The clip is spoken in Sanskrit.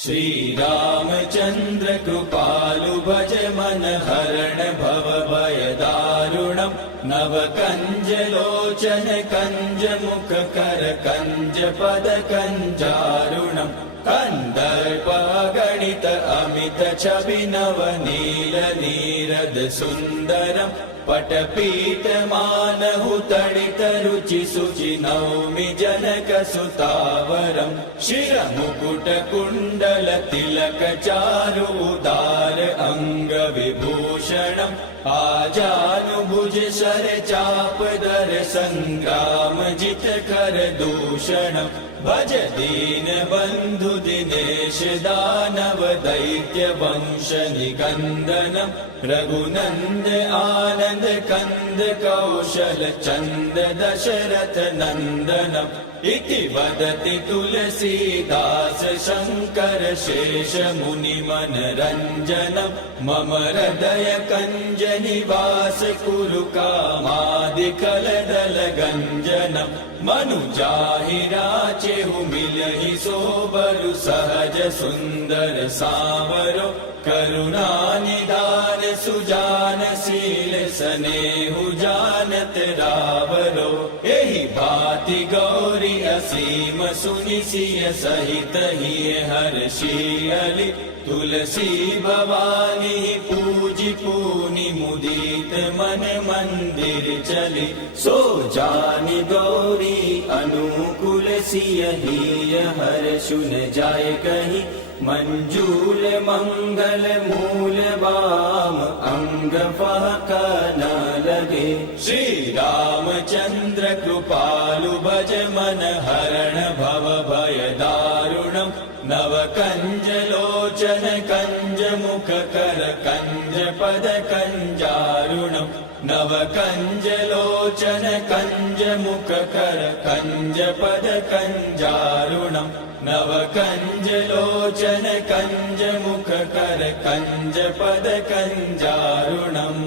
श्रीरामचन्द्र कृपालु भज मन हरण भव भय दारुणम् नव कंज लोचन कंज मुख कर कंज पद कंजारुणम् कंदर्प गणित अमित छवि नव नील नीरद सुंदरम् पटपीत मानहु तडित रुचि सुचि नौमि जनक सुतावरम् शिर मुकुट कुण्डल तिलक चारु उदार अंग विभूषणम् आजानुभुज शर चाप दर संग्राम जित कर दूषणम् भज दीन बंधु दिनेश दानव दैत्य वंश निकंदनम् रघुनंद आनंद कंद कौशल चंद दशरथ नंदनम् इति वदति तुलसीदास शंकर शेष मुनि मन रंजनम् मम हृदय कंज निवास कुरु कामादिकल दल गंजनम् मनु जाहि राचेहु मिलहि सोबरु सहज सुंदर सावरो करुणा निदान सुजान शील सनेहु जानत रावरो एहि भाति गौरी असीम सुनि सिय सहित हिय हर्षियलि तुलसी भवानी पूजि पूनि मुदित मन मंदिर चली सो जानि गौरी अनुकूल सिय हिय हर्षुन जाय कहि मंजूल मंगल मूल बाम अंग फहक न लगे श्री रामचंद्र कृपालु भज मन हरण भव भय दारुणम् नव कंज लोचन कंज मुख कर कंज पद कंजारुणम् नव कंज लोचन कंज मुख कर कंज पद कंजारुणम् नव कंज लोचन कंज मुख कर कंज पद कंजारुणम्।